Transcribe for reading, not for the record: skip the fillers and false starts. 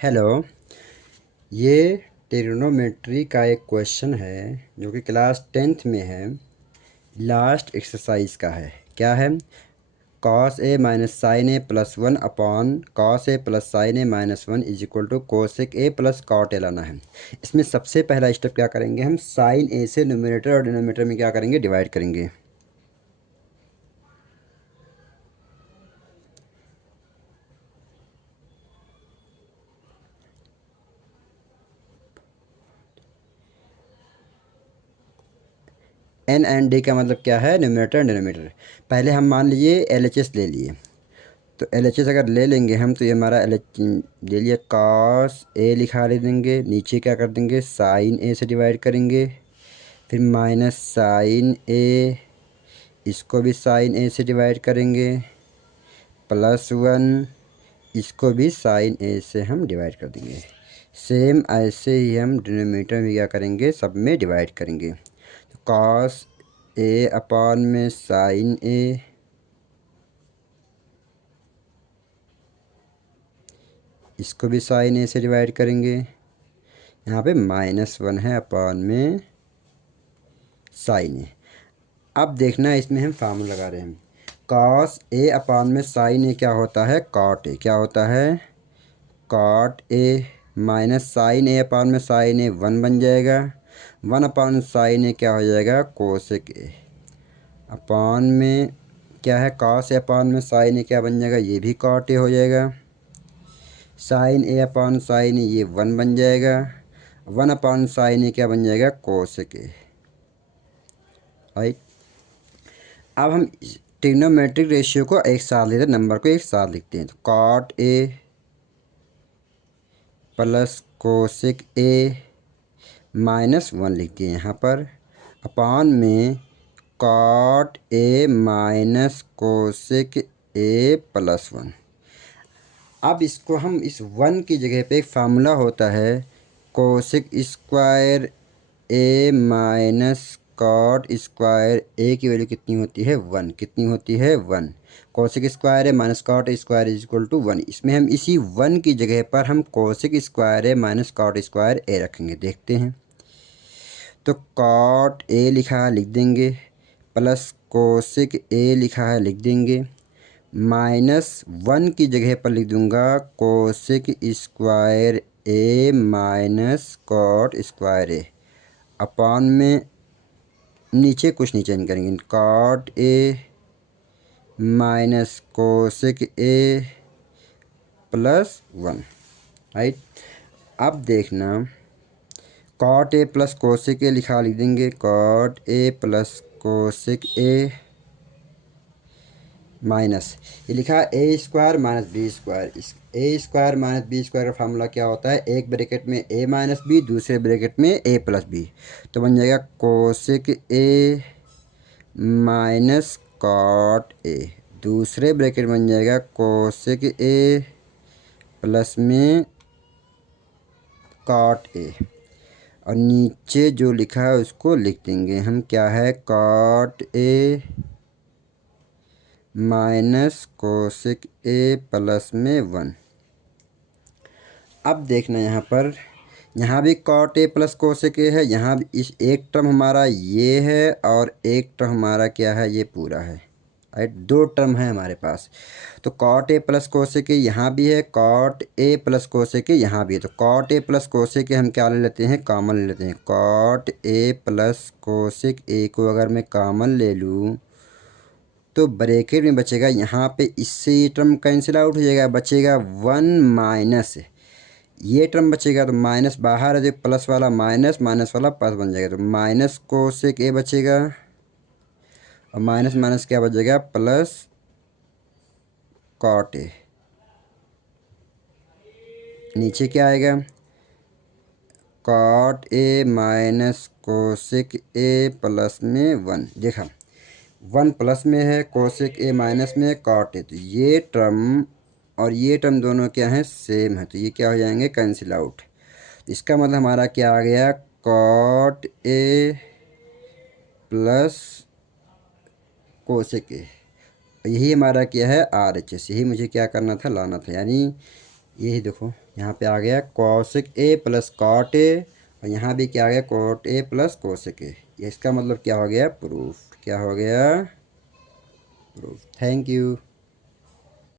Hello. ये trigonometry का एक क्वेश्चन है जो कि क्लास 10th में है। लास्ट एक्सरसाइज का है। क्या है? Cos A minus sin A plus one upon cos A plus sin A minus one is equal to cosec A plus cot A लाना है। इसमें सबसे पहला स्टेप क्या करेंगे, हम साइन ए से न्यूमरेटर और डिनोमिनेटर में क्या करेंगे, डिवाइड करेंगे। एन एंड डी का मतलब क्या है, न्यूमरेटर एंड डिनोमिनेटर। पहले हम मान लीजिए एल एच एस ले लिए, तो एल एच एस अगर ले लेंगे हम, तो ये हमारा एल एच ले लिया, कॉस ए लिखा ले देंगे, नीचे क्या कर देंगे, साइन ए से डिवाइड करेंगे, फिर माइनस साइन ए, इसको भी साइन ए से डिवाइड करेंगे, प्लस वन, इसको भी साइन ए से हम डिवाइड कर देंगे। सेम ऐसे ही हम डिनोमिनेटर में क्या करेंगे, सब में डिवाइड करेंगे। तो कॉस ए अपॉन में साइन ए, इसको भी साइन ए से डिवाइड करेंगे। यहाँ पे माइनस वन है अपॉन में साइन ए। अब देखना है, इसमें हम फार्मूला लगा रहे हैं। कॉस ए अपॉन में साइन ए क्या होता है, कॉट ए। क्या होता है, cot A, minus sin A upon में साइन ए वन बन जाएगा, वन अपॉन साइन ए क्या हो जाएगा, कोसेक ए, अपॉन में क्या है, कॉस ए अपॉन में साइन ए क्या बन जाएगा, ये भी कॉट ए हो जाएगा। साइन ए अपॉन साइन ए ये वन बन जाएगा, वन अपॉन साइन ए क्या बन जाएगा, कोसेक ए। राइट। अब हम ट्रिग्नोमेट्रिक रेशियो को एक साथ लेते हैं, नंबर को एक साथ लिखते हैं। तो cot A plus cosec A minus one लिख दिए यहाँ पर, अपॉन में cot A minus cosec A plus one. अब इसको हम इस वन की जगह पे एक फार्मूला होता है, cosec square A minus cot square A की वैल्यू कितनी होती है, वन। कितनी होती है, one. Cosec square A minus cot square is equal to one. इसमें हम इसी वन की जगह पर हम cosec square A minus cot square A रखेंगे। देखते हैं, तो कॉट ए लिखा है लिख देंगे, प्लस कोसेक ए लिखा है लिख देंगे, माइनस वन की जगह पर लिख दूंगा cosec square A minus cot square A, upon में नीचे कुछ नहीं चेंज करेंगे, cot A minus cosec A plus one. Right. अब देखना, cot A plus cosec A लिखा लिख देंगे, cot A plus cosec A minus ये लिखा A square minus B square. इस A square minus B square का फार्मूला क्या होता है, एक ब्रैकेट में ए माइनस बी, दूसरे ब्रैकेट में ए प्लस बी। तो बन जाएगा cosec A minus cot A, दूसरे ब्रैकेट बन जाएगा कोसेक ए प्लस में कॉट ए, और नीचे जो लिखा है उसको लिख देंगे हम, क्या है, cot A minus cosec A plus में वन। अब देखना यहाँ पर, यहाँ भी cot A plus cosec A है, यहाँ भी इस एक टर्म हमारा ये है और एक टर्म हमारा क्या है, ये पूरा है। राइट, दो टर्म है हमारे पास। तो cot A plus cosec A यहाँ भी है, cot A plus cosec A यहाँ भी है। तो cot A plus cosec A हम क्या ले लेते हैं, कॉमन ले लेते हैं। Cot A plus cosec A को अगर मैं कॉमन ले लूँ तो ब्रैकेट में बचेगा, यहाँ पे इससे ये टर्म कैंसिल आउट हो जाएगा, बचेगा वन माइनस ये टर्म बचेगा। तो माइनस बाहर है, जो प्लस वाला माइनस, माइनस वाला प्लस बन जाएगा। तो माइनस कोसेक ए बचेगा, और माइनस माइनस क्या बचेगा, प्लस कॉट ए। नीचे क्या आएगा, cot A minus cosec A plus में वन। देखा, वन प्लस में है, कोसेक ए माइनस में है, कॉट ए। तो ये टर्म और ये टर्म दोनों क्या है, सेम है, तो ये क्या हो जाएंगे, कैंसिल आउट। इसका मतलब हमारा क्या आ गया, cot A plus cosec A. यही हमारा क्या है, आर एच एस। यही मुझे क्या करना था, लाना था। यानी यही देखो, यहाँ पे आ गया cosec A plus cot A, और यहाँ भी क्या आ गया cot A plus cosec A. इसका मतलब क्या हो गया प्रूफ, क्या हो गया प्रूफ। Thank you.